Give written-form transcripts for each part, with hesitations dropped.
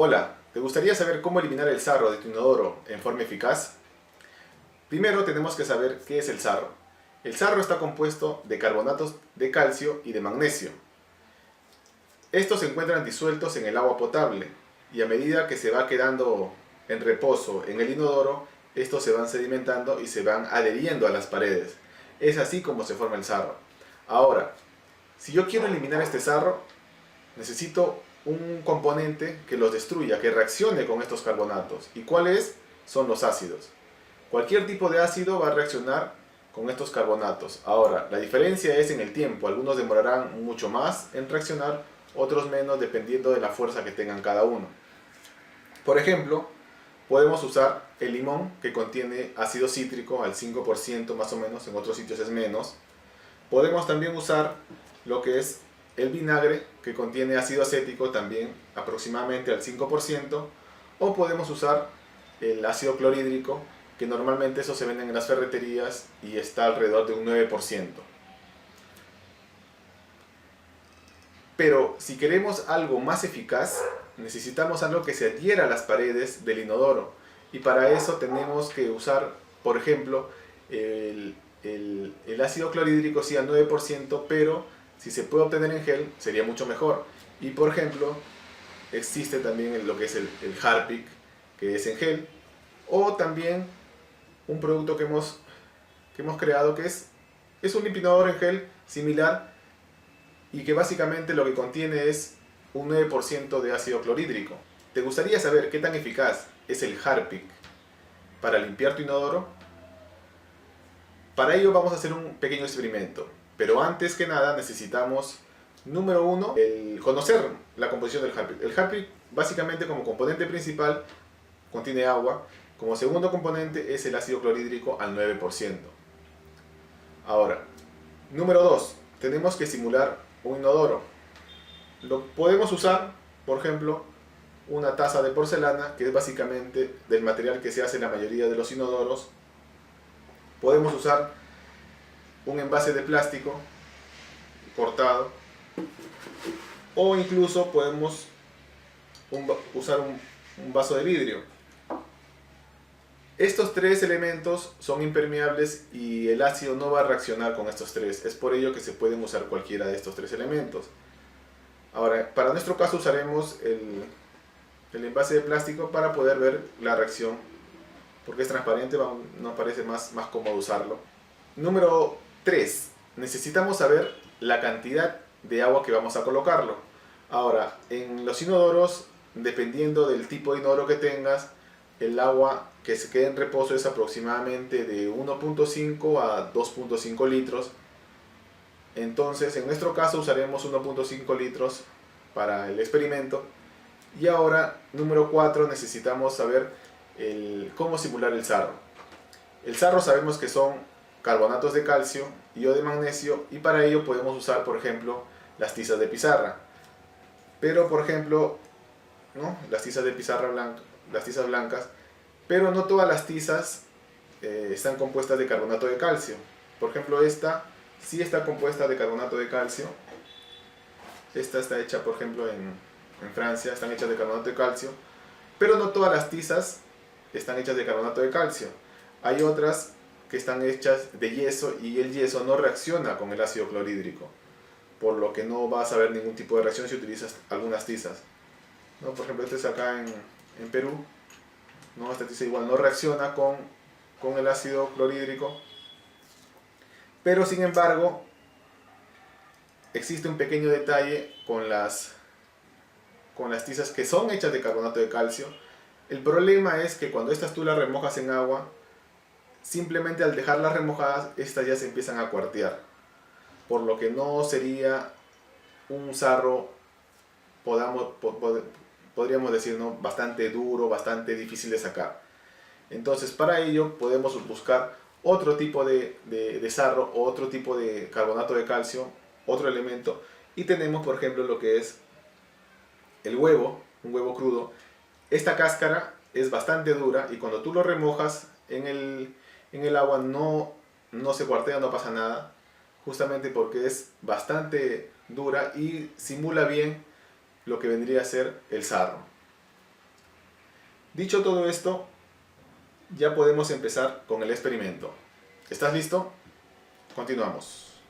Hola, ¿te gustaría saber cómo eliminar el sarro de tu inodoro en forma eficaz? Primero tenemos que saber qué es el sarro. El sarro está compuesto de carbonatos de calcio y de magnesio. Estos se encuentran disueltos en el agua potable y a medida que se va quedando en reposo en el inodoro, estos se van sedimentando y se van adheriendo a las paredes. Es así como se forma el sarro. Ahora, si yo quiero eliminar este sarro, necesito un componente que los destruya, que reaccione con estos carbonatos. ¿Y cuáles son los ácidos? Cualquier tipo de ácido va a reaccionar con estos carbonatos. Ahora, la diferencia es en el tiempo. Algunos demorarán mucho más en reaccionar, otros menos, dependiendo de la fuerza que tengan cada uno. Por ejemplo, podemos usar el limón, que contiene ácido cítrico al 5% más o menos, en otros sitios es menos. Podemos también usar lo que es el vinagre, que contiene ácido acético también aproximadamente al 5%, o podemos usar el ácido clorhídrico, que normalmente eso se vende en las ferreterías y está alrededor de un 9%. Pero si queremos algo más eficaz, necesitamos algo que se adhiera a las paredes del inodoro, y para eso tenemos que usar, por ejemplo, el ácido clorhídrico sí al 9%, pero si se puede obtener en gel sería mucho mejor. Y por ejemplo, existe también lo que es el Harpic, que es en gel, o también un producto que hemos creado que es un limpiador en gel similar, y que básicamente lo que contiene es un 9% de ácido clorhídrico. ¿Te gustaría saber qué tan eficaz es el Harpic para limpiar tu inodoro? Para ello vamos a hacer un pequeño experimento, pero antes que nada necesitamos, número uno, conocer la composición del Harpic. El Harpic básicamente como componente principal contiene agua, como segundo componente es el ácido clorhídrico al 9%. Ahora, número 2, tenemos que simular un inodoro. Lo podemos usar, por ejemplo, una taza de porcelana, que es básicamente del material que se hace en la mayoría de los inodoros. Podemos usar un envase de plástico cortado, o incluso podemos usar un vaso de vidrio. Estos tres elementos son impermeables y el ácido no va a reaccionar con estos tres. Es por ello que se pueden usar cualquiera de estos tres elementos. Ahora, para nuestro caso usaremos el envase de plástico para poder ver la reacción, porque es transparente, nos parece más cómodo usarlo. Número 3. Necesitamos saber la cantidad de agua que vamos a colocarlo. Ahora, en los inodoros, dependiendo del tipo de inodoro que tengas, el agua que se quede en reposo es aproximadamente de 1.5 a 2.5 litros. Entonces, en nuestro caso usaremos 1.5 litros para el experimento. Y ahora, número 4, necesitamos saber cómo simular el sarro. El sarro sabemos que son carbonatos de calcio y o de magnesio, y para ello podemos usar, por ejemplo, las tizas de pizarra. Pero, por ejemplo, ¿no?, las tizas de pizarra blanca, las tizas blancas, pero no todas las tizas están compuestas de carbonato de calcio. Por ejemplo, esta sí está compuesta de carbonato de calcio. Esta está hecha, por ejemplo, en Francia, están hechas de carbonato de calcio, pero no todas las tizas están hechas de carbonato de calcio. Hay otras que están hechas de yeso, y el yeso no reacciona con el ácido clorhídrico, por lo que no vas a ver ningún tipo de reacción si utilizas algunas tizas, ¿no? Por ejemplo, este es acá en Perú, ¿no? Esta tiza igual no reacciona con el ácido clorhídrico, pero sin embargo existe un pequeño detalle con las tizas que son hechas de carbonato de calcio. El problema es que cuando estas tú las remojas en agua, simplemente al dejarlas remojadas, estas ya se empiezan a cuartear, por lo que no sería un sarro, podríamos decir, ¿no?, bastante duro, bastante difícil de sacar. Entonces, para ello podemos buscar otro tipo de sarro, o otro tipo de carbonato de calcio, otro elemento, y tenemos, por ejemplo, lo que es el huevo, un huevo crudo. Esta cáscara es bastante dura, y cuando tú lo remojas en el agua no se cuartea, no pasa nada, justamente porque es bastante dura y simula bien lo que vendría a ser el sarro. Dicho todo esto, ya podemos empezar con el experimento. ¿Estás listo? Continuamos.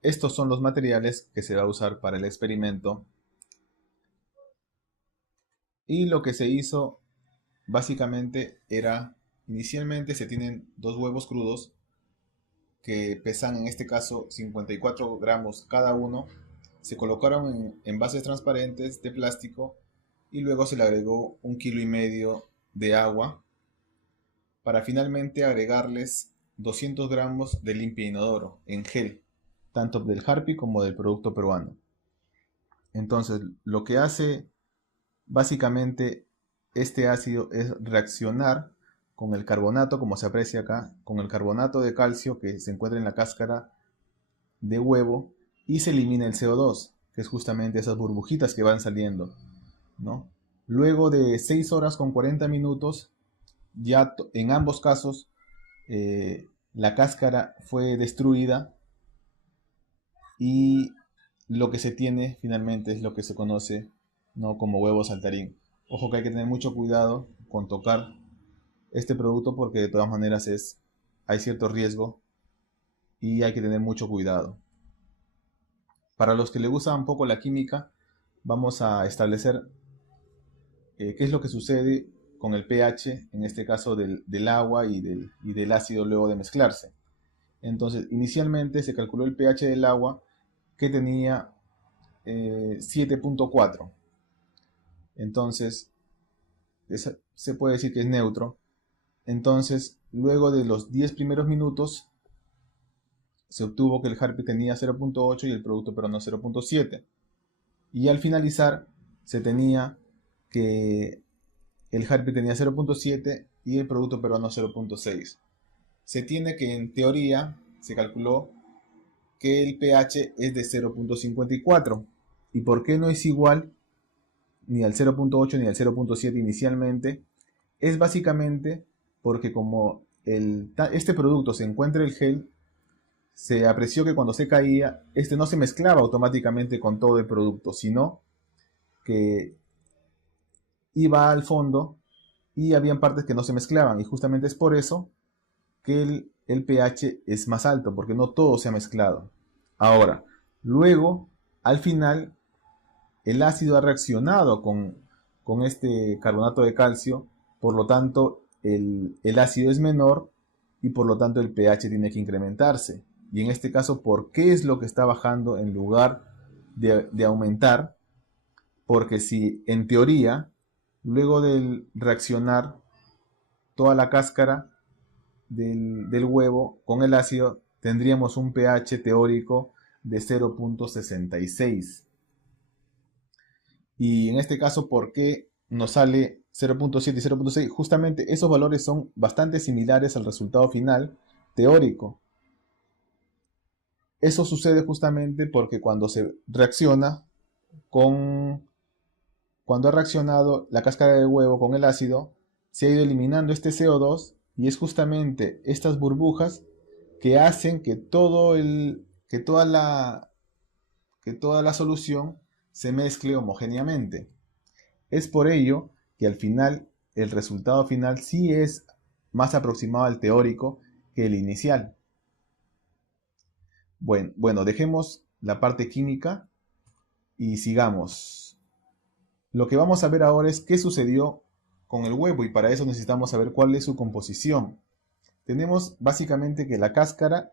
Estos son los materiales que se va a usar para el experimento. Y lo que se hizo básicamente era, inicialmente se tienen 2 huevos crudos que pesan en este caso 54 gramos cada uno. Se colocaron en envases transparentes de plástico y luego se le agregó 1,5 kg de agua para finalmente agregarles 200 gramos de limpia inodoro en gel, tanto del Harpy como del producto peruano. Entonces, lo que hace básicamente este ácido es reaccionar con el carbonato, como se aprecia acá, con el carbonato de calcio que se encuentra en la cáscara de huevo, y se elimina el CO2, que es justamente esas burbujitas que van saliendo, ¿no? Luego de 6 horas con 40 minutos, ya en ambos casos la cáscara fue destruida y lo que se tiene finalmente es lo que se conoce, ¿no?, como huevo saltarín. Ojo que hay que tener mucho cuidado con tocar este producto porque de todas maneras hay cierto riesgo y hay que tener mucho cuidado. Para los que les gusta un poco la química, vamos a establecer qué es lo que sucede con el pH, en este caso del agua y del ácido luego de mezclarse. Entonces, inicialmente se calculó el pH del agua que tenía 7.4. Entonces, se puede decir que es neutro. Entonces, luego de los 10 primeros minutos, se obtuvo que el Harpy tenía 0.8 y el producto peruano 0.7. Y al finalizar, se tenía que el Harpy tenía 0.7 y el producto peruano 0.6. Se tiene que, en teoría, se calculó que el pH es de 0.54. ¿Y por qué no es igual ni al 0.8 ni al 0.7 inicialmente? Es básicamente porque como este producto se encuentra en el gel, se apreció que cuando se caía, este no se mezclaba automáticamente con todo el producto, sino que iba al fondo y habían partes que no se mezclaban, y justamente es por eso que el pH es más alto, porque no todo se ha mezclado. Ahora, luego, al final, el ácido ha reaccionado con este carbonato de calcio, por lo tanto, el ácido es menor y por lo tanto el pH tiene que incrementarse. Y en este caso, ¿por qué es lo que está bajando en lugar de aumentar? Porque si en teoría, luego de reaccionar toda la cáscara del huevo con el ácido, tendríamos un pH teórico de 0.66. Y en este caso, ¿por qué nos sale 0.7 y 0.6? Justamente esos valores son bastante similares al resultado final teórico. Eso sucede justamente porque cuando se reacciona cuando ha reaccionado la cáscara de huevo con el ácido, se ha ido eliminando este CO2 y es justamente estas burbujas que hacen que toda la solución se mezcle homogéneamente. Es por ello que al final el resultado final sí es más aproximado al teórico que el inicial. Bueno, dejemos la parte química y sigamos. Lo que vamos a ver ahora es qué sucedió con el huevo, y para eso necesitamos saber cuál es su composición. Tenemos básicamente que la cáscara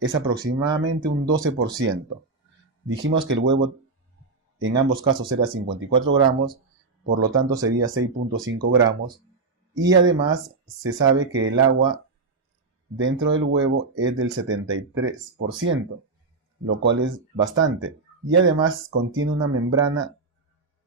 es aproximadamente un 12%. Dijimos que el huevo en ambos casos era 54 gramos, por lo tanto sería 6.5 gramos. Y además se sabe que el agua dentro del huevo es del 73%, lo cual es bastante. Y además contiene una membrana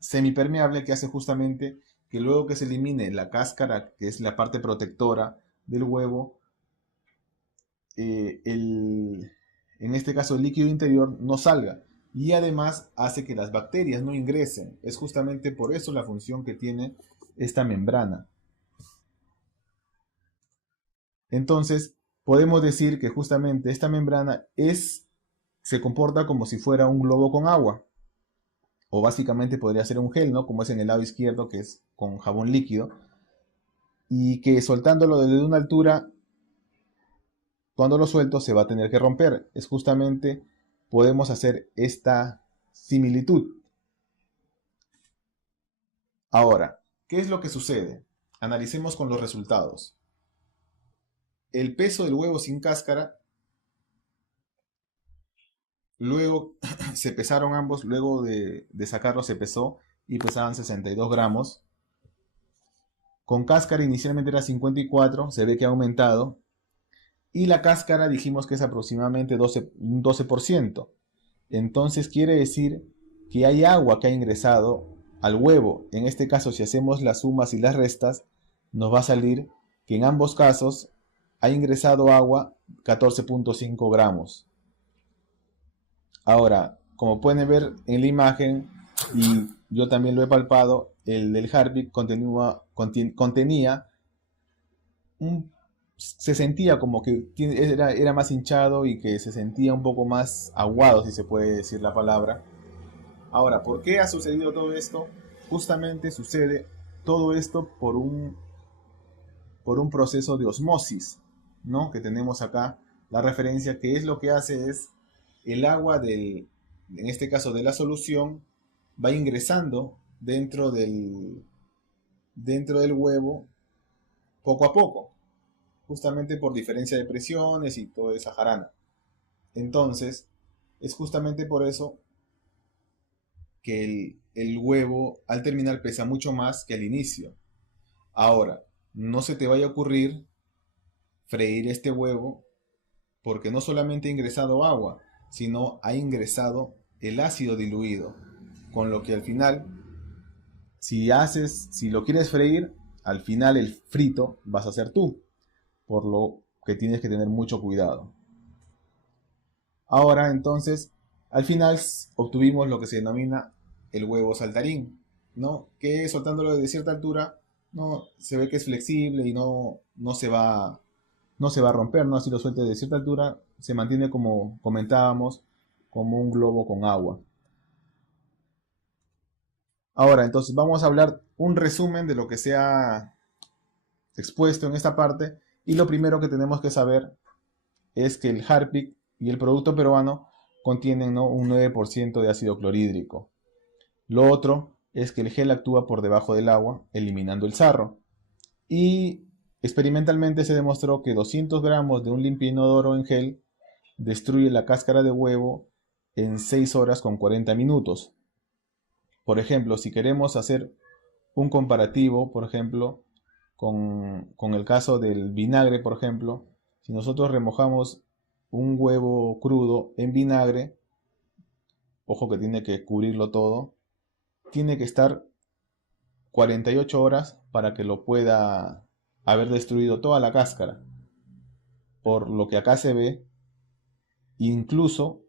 semipermeable que hace justamente que luego que se elimine la cáscara, que es la parte protectora del huevo, en este caso el líquido interior no salga, y además hace que las bacterias no ingresen. Es justamente por eso la función que tiene esta membrana. Entonces podemos decir que justamente esta membrana se comporta como si fuera un globo con agua, o básicamente podría ser un gel, ¿no?, como es en el lado izquierdo, que es con jabón líquido. y que soltándolo desde una altura, cuando lo suelto se va a tener que romper. Es justamente, podemos hacer esta similitud. Ahora, ¿qué es lo que sucede? Analicemos con los resultados. El peso del huevo sin cáscara, luego se pesaron ambos, luego de sacarlo se pesó y pesaban 62 gramos. Con cáscara inicialmente era 54, se ve que ha aumentado. Y la cáscara dijimos que es aproximadamente un 12%. Entonces quiere decir que hay agua que ha ingresado al huevo. En este caso, si hacemos las sumas y las restas, nos va a salir que en ambos casos ha ingresado agua 14.5 gramos. Ahora, como pueden ver en la imagen, y yo también lo he palpado, el del Harpic contenía se sentía como que era más hinchado y que se sentía un poco más aguado, si se puede decir la palabra. Ahora, ¿por qué ha sucedido todo esto? Justamente sucede todo esto por un proceso de osmosis, ¿no? Que tenemos acá la referencia, que es lo que hace es el agua en este caso de la solución, va ingresando dentro del huevo poco a poco, justamente por diferencia de presiones y toda esa jarana. Entonces, es justamente por eso que el huevo al terminar pesa mucho más que al inicio. Ahora, no se te vaya a ocurrir freír este huevo porque no solamente ha ingresado agua, sino ha ingresado el ácido diluido. Con lo que al final, si lo quieres freír, al final el frito vas a hacer tú. Por lo que tienes que tener mucho cuidado. Ahora entonces, al final obtuvimos lo que se denomina el huevo saltarín, ¿no? Que soltándolo de cierta altura, no se ve que es flexible y no se va a romper, ¿no? Si lo sueltes de cierta altura, se mantiene como comentábamos, como un globo con agua. Ahora, entonces vamos a hablar un resumen de lo que se ha expuesto en esta parte. Y lo primero que tenemos que saber es que el Harpic y el producto peruano contienen, ¿no?, un 9% de ácido clorhídrico. Lo otro es que el gel actúa por debajo del agua, eliminando el sarro. Y experimentalmente se demostró que 200 gramos de un limpio inodoro en gel destruye la cáscara de huevo en 6 horas con 40 minutos. Por ejemplo, si queremos hacer un comparativo, por ejemplo, con el caso del vinagre, por ejemplo, si nosotros remojamos un huevo crudo en vinagre, ojo que tiene que cubrirlo todo, tiene que estar 48 horas para que lo pueda haber destruido toda la cáscara. Por lo que acá se ve, incluso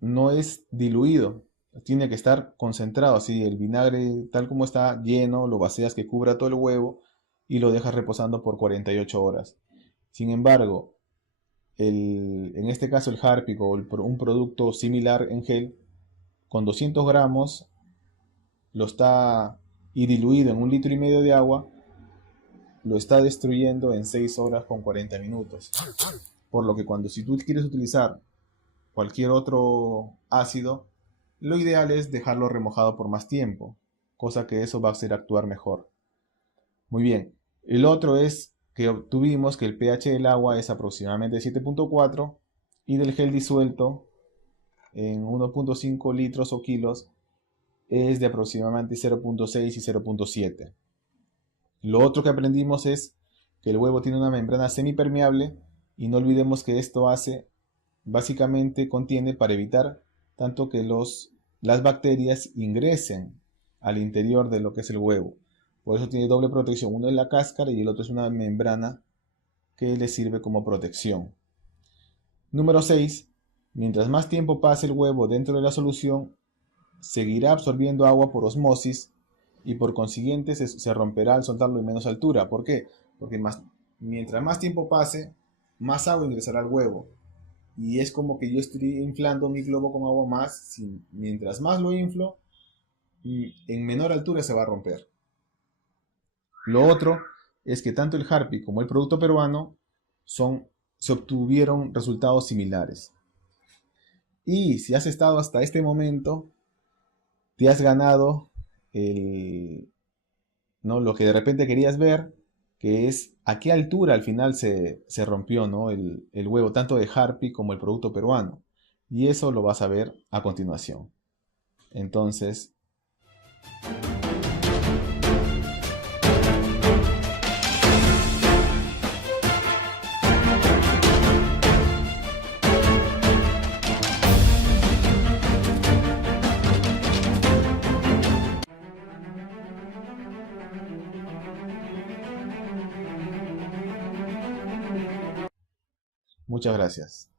no es diluido, tiene que estar concentrado, así el vinagre tal como está lleno, lo vacías que cubra todo el huevo y lo dejas reposando por 48 horas. Sin embargo, en este caso el Harpic o un producto similar en gel, con 200 gramos y diluido en 1,5 litros de agua, lo está destruyendo en 6 horas con 40 minutos. Por lo que si tú quieres utilizar cualquier otro ácido, lo ideal es dejarlo remojado por más tiempo, cosa que eso va a hacer actuar mejor. Muy bien, el otro es que obtuvimos que el pH del agua es aproximadamente 7.4 y del gel disuelto en 1.5 litros o kilos es de aproximadamente 0.6 y 0.7. Lo otro que aprendimos es que el huevo tiene una membrana semipermeable y no olvidemos que esto básicamente contiene para evitar tanto que las bacterias ingresen al interior de lo que es el huevo. Por eso tiene doble protección. Uno es la cáscara y el otro es una membrana que le sirve como protección. Número 6. Mientras más tiempo pase el huevo dentro de la solución, seguirá absorbiendo agua por osmosis y por consiguiente se romperá al soltarlo en menos altura. ¿Por qué? Porque mientras más tiempo pase, más agua ingresará al huevo. Y es como que yo estoy inflando mi globo con agua más. Mientras más lo inflo, en menor altura se va a romper. Lo otro es que tanto el Harpic como el producto peruano se obtuvieron resultados similares. Y si has estado hasta este momento, te has ganado ¿no? Lo que de repente querías ver, que es a qué altura al final se rompió, ¿no? el huevo, tanto de Harpic como el producto peruano. Y eso lo vas a ver a continuación. Entonces, muchas gracias.